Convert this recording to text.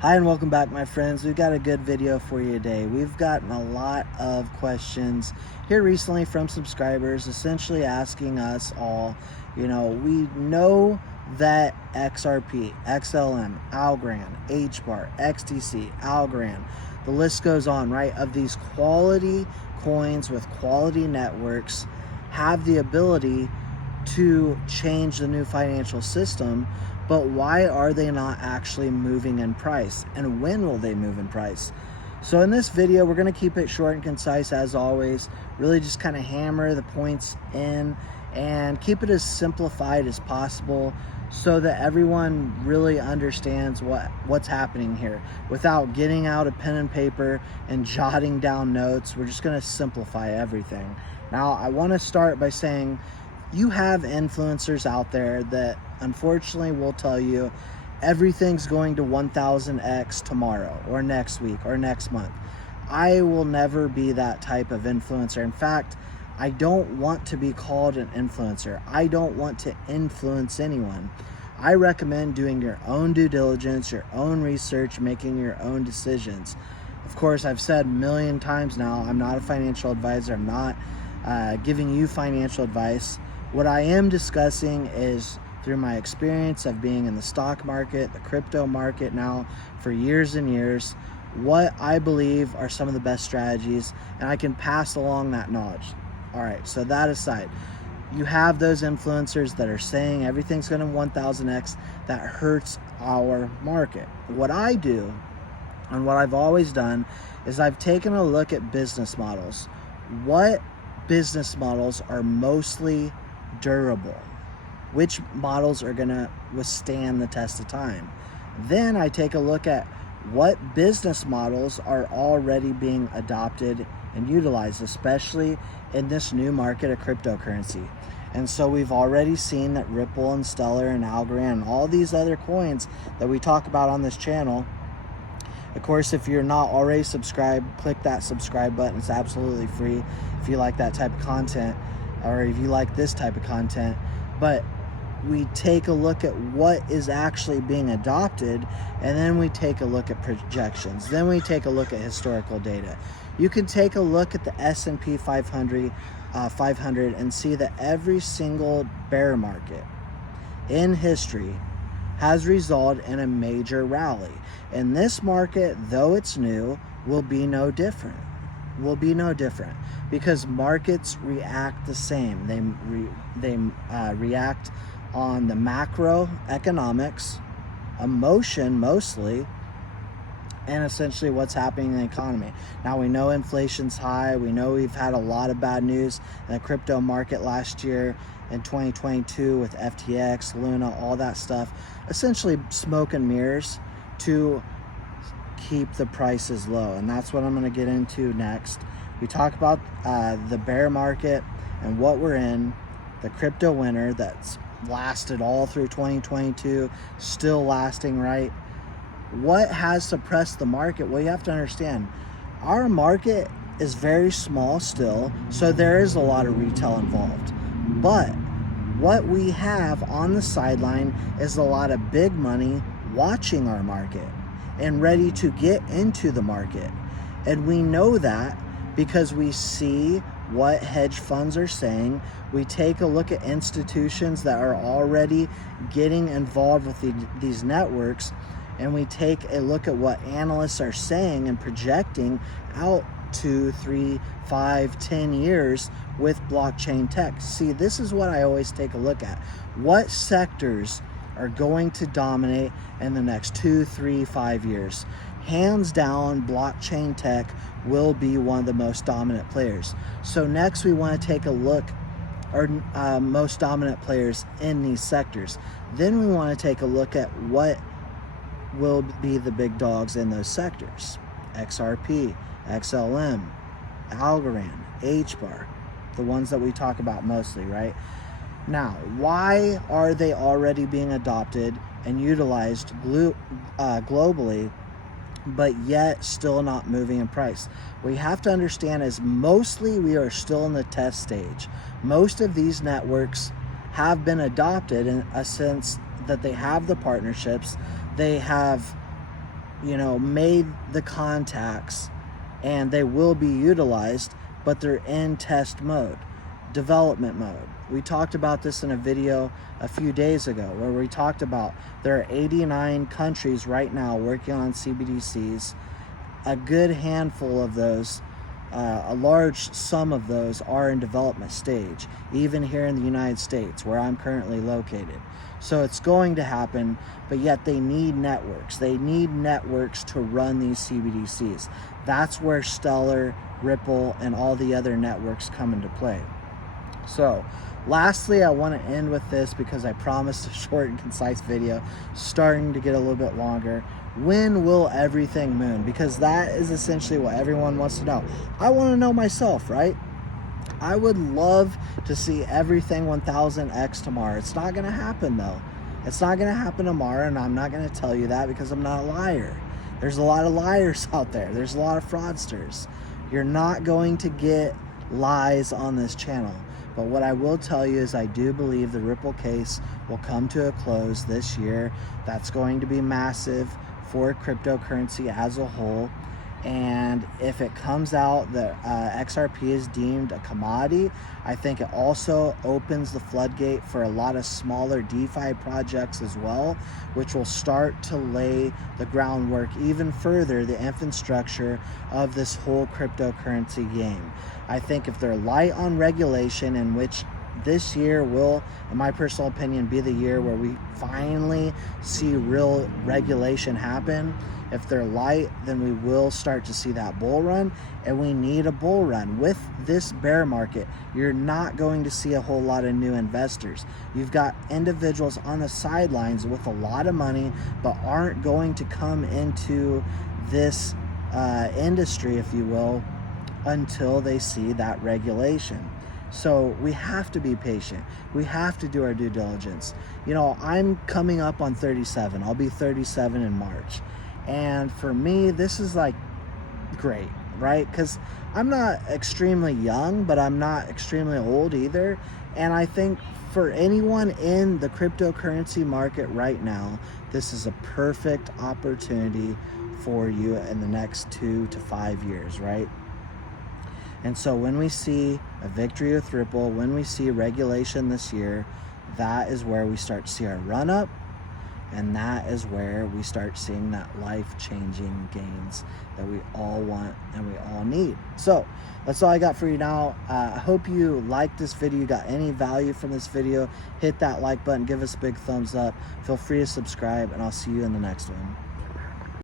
Hi and welcome back, my friends. We've got a good video for you today. We've gotten a lot of questions here recently from subscribers essentially asking us all, we know that XRP, XLM, Algorand, HBAR, XTC, Algorand, the list goes on, right? Of these quality coins with quality networks have the ability to change the new financial system, but why are they not actually moving in price? And when will they move in price? So in this video, we're going to keep it short and concise as always, really just kind of hammer the points in and keep it as simplified as possible so that everyone really understands what's happening here without getting out a pen and paper and jotting down notes. We're just going to simplify everything. Now, I want to start by saying you have influencers out there that unfortunately will tell you everything's going to 1000x tomorrow or next week or next month. I will never be that type of influencer. In fact, I don't want to be called an influencer. I don't want to influence anyone. I recommend doing your own due diligence, your own research, making your own decisions. Of course, I've said a million times now, I'm not a financial advisor. I'm not giving you financial advice. What I am discussing is through my experience of being in the stock market, the crypto market now for years and years, what I believe are some of the best strategies, and I can pass along that knowledge. All right, so that aside, you have those influencers that are saying everything's going to 1000x. That hurts our market. What I do and what I've always done is I've taken a look at business models. What business models are mostly durable? Which models are going to withstand the test of time? Then I take a look at what business models are already being adopted and utilized, especially in this new market of cryptocurrency. And so we've already seen that Ripple and Stellar and Algorand and all these other coins that we talk about on this channel. Of course, if you're not already subscribed, click that subscribe button. It's absolutely free if you like that type of content, or if you like this type of content. But we take a look at what is actually being adopted, and then we take a look at projections. Then we take a look at historical data. You can take a look at the S&P 500 and see that every single bear market in history has resulted in a major rally. And this market, though it's new, will be no different. Because markets react the same. They react on the macroeconomics, emotion mostly, and essentially what's happening in the economy. Now, we know inflation's high. We know we've had a lot of bad news in the crypto market last year in 2022 with FTX, Luna, all that stuff. Essentially smoke and mirrors to keep the prices low. And that's what I'm going to get into next. We talk about the bear market and what we're in, the crypto winter that's lasted all through 2022, still lasting, right? What has suppressed the market? Well, you have to understand, our market is very small still, so there is a lot of retail involved. But what we have on the sideline is a lot of big money watching our market and ready to get into the market. And we know that because we see what hedge funds are saying. We take a look at institutions that are already getting involved with these networks, and we take a look at what analysts are saying and projecting out 2, 3, 5, 10 years with blockchain tech. See, this is what I always take a look at. What sectors are going to dominate in the next 2, 3, 5 years? Hands down, blockchain tech will be one of the most dominant players. So next we want to take a look at most dominant players in these sectors. Then we want to take a look at what will be the big dogs in those sectors. XRP, XLM, Algorand, HBAR, the ones that we talk about mostly, right? Now, why are they already being adopted and utilized globally, but yet still not moving in price? What you have to understand is mostly we are still in the test stage. Most of these networks have been adopted in a sense that they have the partnerships, they have made the contacts, and they will be utilized, but they're in test mode, development mode. We talked about this in a video a few days ago where we talked about there are 89 countries right now working on CBDCs. A good handful of those, a large sum of those are in development stage, even here in the United States where I'm currently located. So it's going to happen, but yet they need networks. They need networks to run these CBDCs. That's where Stellar, Ripple, and all the other networks come into play. So lastly, I want to end with this because I promised a short and concise video, starting to get a little bit longer. When will everything moon? Because that is essentially what everyone wants to know. I want to know myself, right? I would love to see everything 1000x tomorrow. It's not going to happen though. It's not going to happen tomorrow, and I'm not going to tell you that because I'm not a liar. There's a lot of liars out there. There's a lot of fraudsters. You're not going to get lies on this channel. But what I will tell you is I do believe the Ripple case will come to a close this year. That's going to be massive for cryptocurrency as a whole. And if it comes out that XRP is deemed a commodity, I think it also opens the floodgate for a lot of smaller DeFi projects as well, which will start to lay the groundwork even further, the infrastructure of this whole cryptocurrency game. I think if they're light on regulation, in which this year will, in my personal opinion, be the year where we finally see real regulation happen. If they're light, then we will start to see that bull run, and we need a bull run. With this bear market, you're not going to see a whole lot of new investors. You've got individuals on the sidelines with a lot of money, but aren't going to come into this industry, if you will, until they see that regulation. So we have to be patient. We have to do our due diligence. I'm coming up on 37. I'll be 37 in March. And for me, this is like great, right? Because I'm not extremely young, but I'm not extremely old either. And I think for anyone in the cryptocurrency market right now, this is a perfect opportunity for you in the next 2 to 5 years, right? And so when we see a victory with Ripple, when we see regulation this year, that is where we start to see our run up. And that is where we start seeing that life-changing gains that we all want and we all need. So that's all I got for you now. I hope you liked this video, got any value from this video. Hit that like button, give us a big thumbs up. Feel free to subscribe, and I'll see you in the next one.